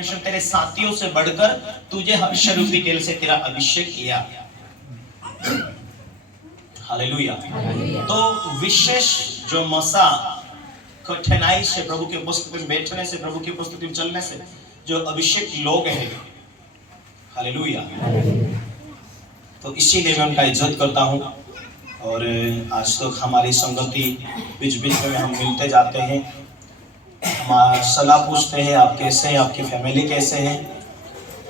परमेश्वर तेरे साथियों से बढ़कर तुझे हर्ष रूपी तेल से तेरा अभिषेक किया। हालेलुया। तो विशेष जो मसा कठिनाई से प्रभु की उपस्थिति में बैठने से, प्रभु की उपस्थिति में चलने से जो अभिषेक लोग हैं, हालेलुया, तो इसीलिए मैं उनका इज्जत करता हूँ। और आज तक हमारी संगति बीच बीच में हम मिलते जाते हैं, हमारा सलाह पूछते हैं, आप कैसे हैं, आपकी फैमिली कैसे है,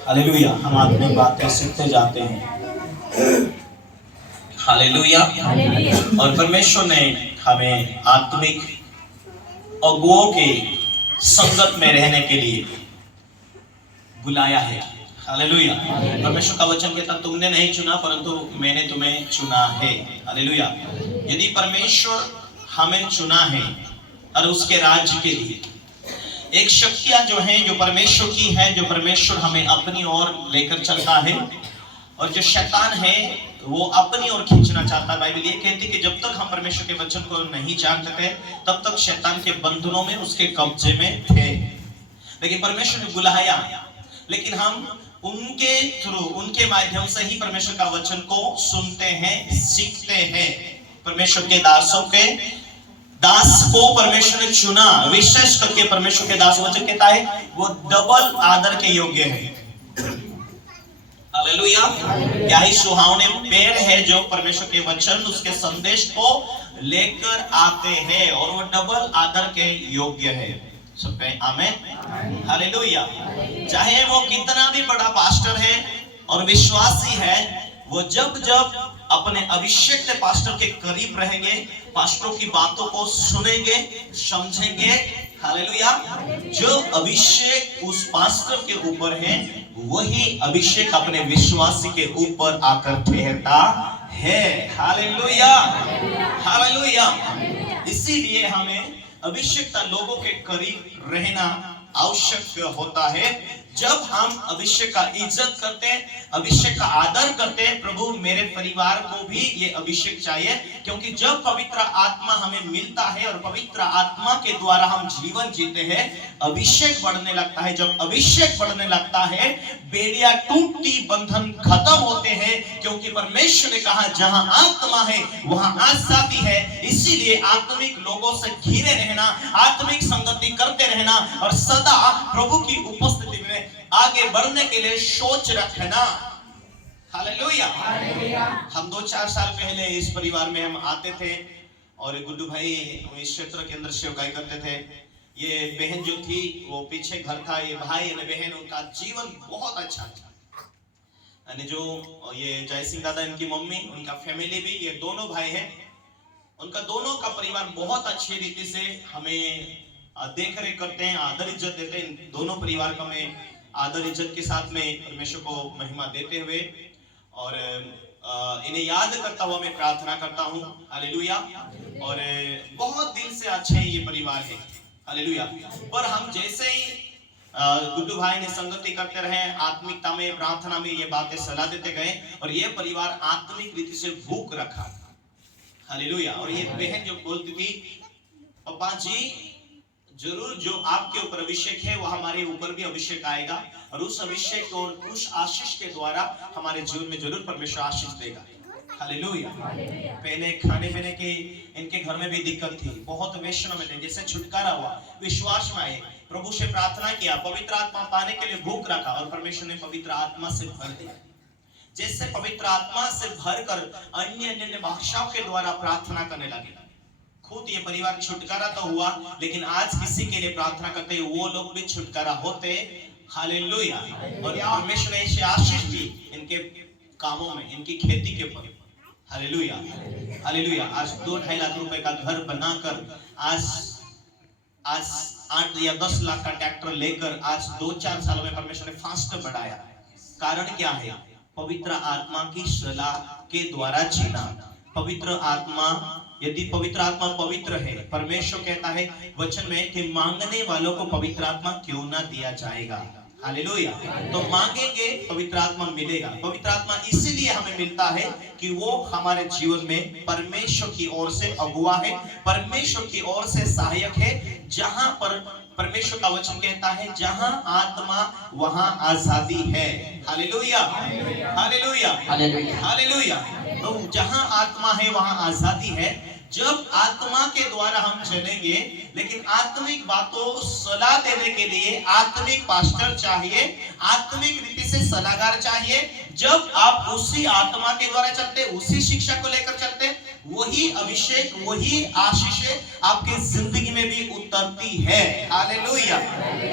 हालेलुया, हम आत्मिक बातें सीखते जाते हैं, हालेलुया। और परमेश्वर ने हमें आत्मिक अगुओं के संगत में रहने के लिए बुलाया है, हालेलुया। परमेश्वर का वचन कहता तुमने नहीं चुना परंतु मैंने तुम्हें चुना है, हालेलुया। यदि परमेश्वर हमें चुना है और उसके राज्य के लिए, एक शक्तियां जो हैं जो परमेश्वर की है, जो परमेश्वर हमें अपनी ओर लेकर चलता है, और जो शैतान है वो अपनी ओर खींचना चाहता है। बाइबल ये कहती है कि जब तक हम परमेश्वर के वचन को नहीं जानते तब तक शैतान के बंधनों में, उसके कब्जे में थे। लेकिन परमेश्वर ने बुलाया, लेकिन हम उनके थ्रू, उनके माध्यम से ही परमेश्वर का वचन को सुनते हैं, सीखते हैं। परमेश्वर के दासों के दास को परमेश्वर ने चुना, विशेष करके परमेश्वर के दास, वचन कहता है वो डबल आदर के योग्य है, हालेलुया। क्या ही सुहावने पेड़ है जो परमेश्वर के वचन, उसके संदेश को लेकर आते हैं, और वो डबल आदर के योग्य है। सब पे आमीन, हालेलुया। चाहे वो कितना भी बड़ा पास्टर है और विश्वासी है, वो जब जब अपने अभिषेक पास्टर के करीब रहेंगे, पास्टरों की बातों को सुनेंगे, समझेंगे, हालेलुया, जो अभिषेक उस पास्टर के ऊपर है वही अभिषेक अपने विश्वासी के ऊपर आकर ठहरता है, हालेलुया, हालेलुया। इसीलिए हमें अभिषेकता लोगों के करीब रहना आवश्यक होता है। जब हम अभिषेक का इज्जत करते हैं, अभिषेक का आदर करते हैं, प्रभु मेरे परिवार को भी ये अभिषेक चाहिए, क्योंकि जब पवित्र आत्मा हमें मिलता है और पवित्र आत्मा के द्वारा हम जीवन जीते हैं, अभिषेक बढ़ने लगता है। जब अभिषेक बढ़ने लगता है, बेड़ियां टूटती, बंधन खत्म होते हैं, क्योंकि परमेश्वर ने कहा जहां आत्मा है वहां आजादी है। इसीलिए आत्मिक लोगों से घिरे रहना, आत्मिक संगति करते रहना और सदा प्रभु की उपस्थिति में आगे बढ़ने के लिए सोच रखना, हालेलुया। हम 2-4 साल पहले इस परिवार में हम आते थे और गुड्डू भाई इस क्षेत्र के अंदर सेवकाई करते थे। ये बहन जो थी वो पीछे घर था, ये भाई और बहन, उनका जीवन बहुत अच्छा था। यानी जो ये जय सिंह दादा, इनकी मम्मी, उनका फैमिली भी, ये दोनों भाई हैं, उनका दोनों का परिवार बहुत अच्छी रीति से हमें देख रेख करते हैं, आदर इज्जत देते हैं। इन दोनों परिवार का मैं आदर इज्जत के साथ में परमेश्वर को महिमा देते हुए और इन्हें याद करता हुआ मैं प्रार्थना करता हूँ, हालेलुया। और बहुत दिल से अच्छे ये परिवार है, हालेलुया। पर हम जैसे ही गुड्डू भाई ने संगति करते रहे, आत्मिकता में, प्रार्थना में ये बातें सलाह देते गए और ये परिवार आत्मिक रीति से भूख रखा, हालेलुया। और ये बहन जो बोलती थी, पापा जी जरूर जो आपके ऊपर अभिषेक है वो हमारे ऊपर भी अभिषेक आएगा, और उस अभिषेक और उस आशीष के द्वारा हमारे जीवन में जरूर परमेश्वर आशीष देगा, हालेलुया। पहले खाने पीने की इनके घर में भी दिक्कत थी, बहुत वेश्यों में थे। जैसे छुटकारा हुआ, विश्वास में आए, प्रभु से प्रार्थना किया, पवित्र आत्मा पाने के लिए भूख रखा और परमेश्वर ने पवित्र आत्मा से भर दिया। जैसे पवित्र आत्मा से भरकर अन्य भाषाओं के द्वारा प्रार्थना करने लगे। खुद ये परिवार छुटकारा तो हुआ, लेकिन आज किसी के लिए प्रार्थना करते वो लोग भी छुटकारा होते, हालेलुया। और परमेश्वर ने ऐसी आशीष दी इनके कामों में, इनकी खेती के ऊपर, हालेलुया, हालेलुया। आज 2-2.5 लाख रुपए का घर बनाकर आज 8 या 10 लाख का ट्रैक्टर लेकर आज 2-4 सालों में परमेश्वर ने फास्ट बढ़ाया। कारण क्या है? पवित्र आत्मा की सलाह के द्वारा जीना। पवित्र आत्मा, यदि पवित्र आत्मा पवित्र है, परमेश्वर कहता है वचन में कि मांगने वालों को पवित्र आत्मा क्यों ना दिया जाएगा, हालेलुया। तो मांगेंगे पवित्र आत्मा मिलेगा। पवित्र आत्मा इसीलिए हमें मिलता है कि वो हमारे जीवन में परमेश्वर की ओर से अगुआ है, परमेश्वर की ओर से सहायक है। जहां पर परमेश्वर का वचन कहता है जहां आत्मा वहां आजादी है। Hallelujah, hallelujah, hallelujah. तो जहां आत्मा है वहां आजादी है। जब आत्मा के द्वारा हम चलेंगे, लेकिन आत्मिक बातों सलाह देने के लिए आत्मिक पास्टर चाहिए, आत्मिक रीति से सलाहकार चाहिए। जब आप उसी आत्मा के द्वारा चलते, उसी शिक्षा को लेकर चलते, वही अभिषेक, वही आशीष आपकी जिंदगी में भी उतरती है। Hallelujah,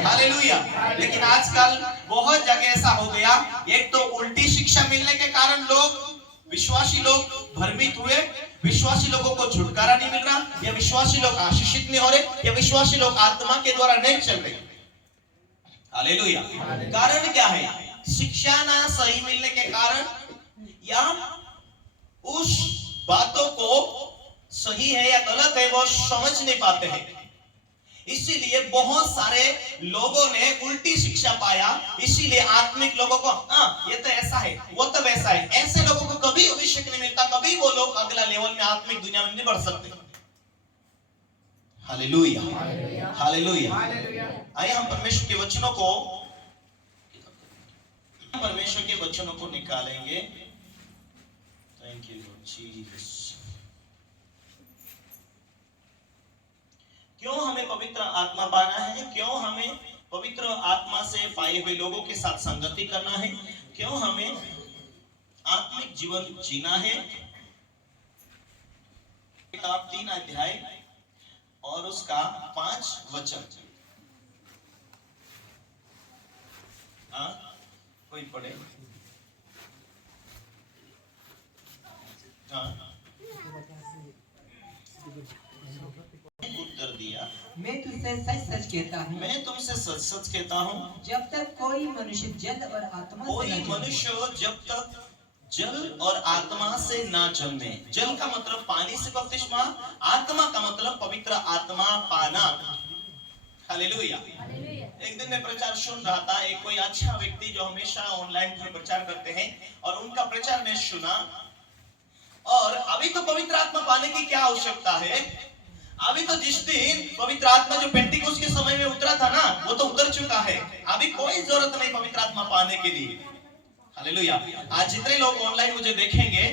hallelujah. लेकिन आजकल बहुत जगह ऐसा हो गया, एक तो उल्टी शिक्षा मिलने के कारण लोग, विश्वासी लोग भ्रमित हुए, विश्वासी लोगों को छुटकारा नहीं मिल रहा, या विश्वासी लोग आशीषित नहीं हो रहे, या विश्वासी लोग आत्मा के द्वारा नहीं चल रहे। हालेलुया। कारण क्या है? शिक्षा ना सही मिलने के कारण, या उस बातों को सही है या गलत है वो समझ नहीं पाते हैं। इसीलिए बहुत सारे लोगों ने उल्टी शिक्षा पाया। इसीलिए आत्मिक लोगों को ये तो ऐसा है, वो तो वैसा है, ऐसे लोगों को कभी अभिषेक नहीं मिलता, कभी वो लोग अगला लेवल में आत्मिक दुनिया में नहीं बढ़ सकते। Hallelujah, hallelujah. आइए हम परमेश्वर के वचनों को, परमेश्वर के वचनों को निकालेंगे। Thank you Jesus. क्यों हमें पवित्र आत्मा पाना है? क्यों हमें पवित्र आत्मा से पाए हुए लोगों के साथ संगति करना है? क्यों हमें आत्मिक जीवन जीना है? 3 अध्याय और उसका 5 वचन। कोई पढ़े? उत्तर दिया, मैं तुझसे सच सच कहता हूँ, मैं तुमसे सच सच कहता हूँ, जब तक कोई मनुष्य जल और आत्मा कोई मनुष्य जब तक जल और आत्मा से ना जन्मे। जल का मतलब पानी से बपतिस्मा, आत्मा का मतलब पवित्र आत्मा पाना। हालेलुया। एक दिन मैं प्रचार सुन रहा था, एक कोई अच्छा व्यक्ति जो हमेशा ऑनलाइन पर प्रचार करते हैं, और उनका प्रचार मैं सुना। और अभी तो पवित्र आत्मा पाने की क्या आवश्यकता है? अभी तो जिस दिन पवित्र आत्मा जो पेंटिकोस के समय में उतरा था ना, वो तो उतर चुका है। अभी कोई जरूरत नहीं पवित्र आत्मा पाने के लिए। हालेलुया। आज जितने लोग ऑनलाइन मुझे देखेंगे,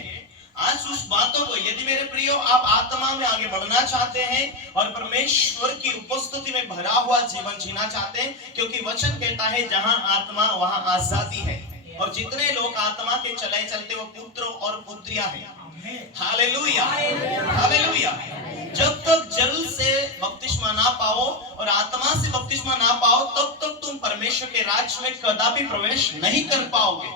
आज उस बातों को, यदि मेरे प्रियो आप आत्मा में आगे बढ़ना चाहते हैं और परमेश्वर की उपस्थिति में भरा हुआ जीवन जीना चाहते हैं, क्योंकि वचन कहता है जहां आत्मा वहां आजादी है, और जितने लोग आत्मा के चले चलते वो पुत्र और पुत्रियां हैं। Hallelujah, hallelujah. जब तक जल से बपतिस्मा ना पाओ और आत्मा से बपतिस्मा ना पाओ, तब तक तुम परमेश्वर के राज्य में कदापि प्रवेश नहीं कर पाओगे।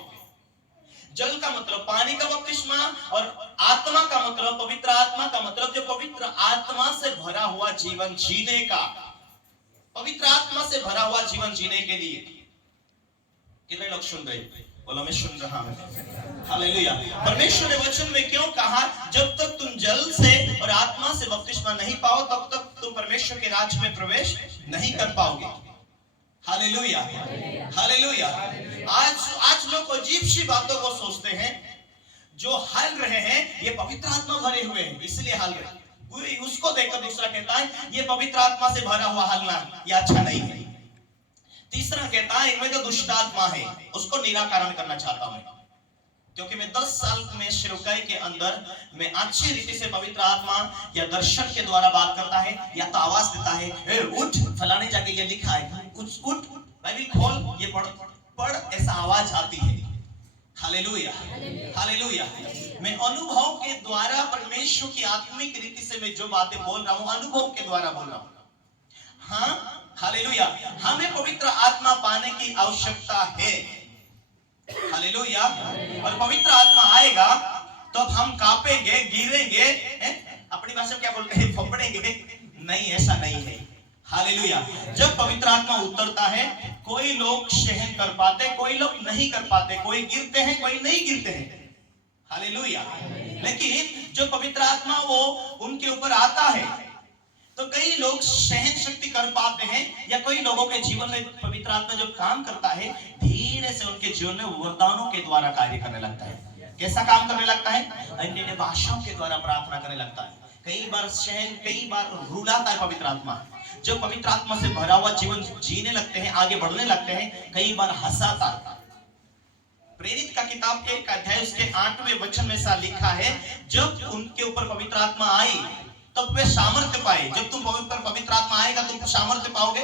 जल का मतलब पानी का बपतिस्मा, और आत्मा का मतलब, पवित्र आत्मा का मतलब जो पवित्र आत्मा से भरा हुआ जीवन जीने का, पवित्र आत्मा से भरा हुआ जीवन जीने के लिए। कितने लोग सुन रहे? बोलो मैं सुन रहा हूं। हालेलुया। परमेश्वर ने वचन में क्यों कहा जब तक तुम जल से और आत्मा से बपतिस्मा नहीं पाओ तब तक तुम परमेश्वर के राज्य में प्रवेश नहीं कर पाओगे। Hallelujah, hallelujah. आज लोग अजीब सी बातों को सोचते हैं। जो हल रहे हैं ये पवित्र आत्मा भरे हुए हैं इसलिए हल रहे, उसको देखकर दूसरा कहता है ये पवित्र आत्मा से भरा हुआ हलना ये अच्छा नहीं है। तीसरा कहता है इनमें तो दुष्ट आत्मा है, उसको निराकरण करना चाहता हूं। क्योंकि मैं 10 साल में सेवकाई के अंदर मैं अच्छी रीति से पवित्र आत्मा या दर्शन के द्वारा बात करता है, या तो आवाज देता है ए उठ, फलाने जगह ये लिखा है, उठ बाइबल खोल, ये पढ़, ऐसा आवाज आती है। Hallelujah, hallelujah. मैं अनुभव के द्वारा परमेश्वर की आत्मिक रीति से मैं जो बातें बोल रहा हूं अनुभव के द्वारा बोल रहा हूं। हाँ, हालेलुया। हमें पवित्र आत्मा पाने की आवश्यकता है। हालेलुया। और पवित्र आत्मा आएगा तो हम कांपेंगे, गिरेंगे, अपनी भाषा में क्या बोलते हैं, फपड़ेंगे नहीं, ऐसा नहीं है। हालेलुया। जब पवित्र आत्मा उतरता है कोई लोग सहन कर पाते, कोई लोग नहीं कर पाते, कोई गिरते हैं कोई नहीं गिरते हैं। हालेलुया। लेकिन जो पवित्र आत्मा वो उनके ऊपर आता है तो कई लोग सहन शक्ति कर पाते हैं, या कई लोगों के जीवन में पवित्र आत्मा जब काम करता है, धीरे से उनके जीवन में वरदानों के द्वारा कार्य करने लगता है। कैसा काम करने लगता है? अन्य भाषाओं के द्वारा प्रार्थना करने लगता है। कई बार सहन, कई बार रुलाता है पवित्र आत्मा। जब पवित्र आत्मा से भरा हुआ जीवन जीने लगते हैं, आगे बढ़ने लगते हैं, कई बार हंसाता है। प्रेरित का किताब के 1 अध्याय उसके 8वें वचन में ऐसा लिखा है, जब उनके ऊपर पवित्र आत्मा आई तब वे सामर्थ्य पाए। जब तुम पवित्र आत्मा आएगा तुम सामर्थ्य पाओगे।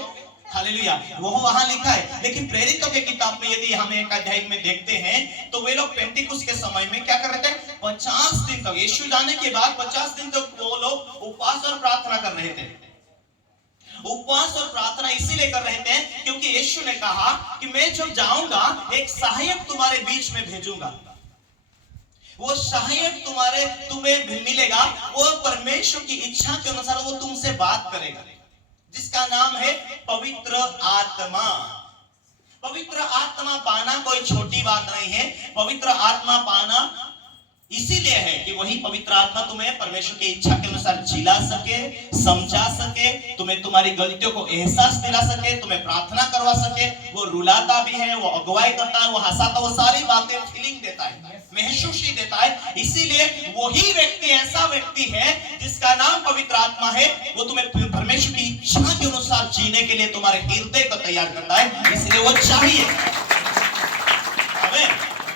हालेलुया, वो वहां लिखा है। लेकिन प्रेरितों के किताब में यदि हम 1 अध्याय में देखते हैं तो वे लोग पेंटिकुस्त के समय में क्या कर रहे थे? 50 दिन तक, यीशु जाने के बाद 50 दिन तक वो लोग उपवास और प्रार्थना कर रहे थे। उपवास और प्रार्थना इसीलिए कर रहे थे क्योंकि यीशु ने कहा कि मैं जब जाऊंगा एक सहायक तुम्हारे बीच में भेजूंगा। वो सहायक तुम्हें मिलेगा, वो परमेश्वर की इच्छा के अनुसार वो तुमसे बात करेगा, जिसका नाम है पवित्र आत्मा। पवित्र आत्मा पाना कोई छोटी बात नहीं है। पवित्र आत्मा पाना इसीलिए है कि वही पवित्र आत्मा तुम्हें परमेश्वर की इच्छा के अनुसार जिला सके, समझा सके, तुम्हें तुम्हारी गलतियों को एहसास दिला सके, तुम्हें प्रार्थना करवा सके। वो रुलाता भी है, वो अगुवाई करता है, वो हंसाता, वो सारी बातें फीलिंग देता है, महसूसी देता है। इसीलिए वही व्यक्ति ऐसा व्यक्ति है जिसका नाम पवित्र आत्मा है। वो तुम्हें परमेश्वर की इच्छा के अनुसार जीने के लिए तुम्हारे हृदय को तैयार करता है, इसलिए वो चाहिए। आमीन।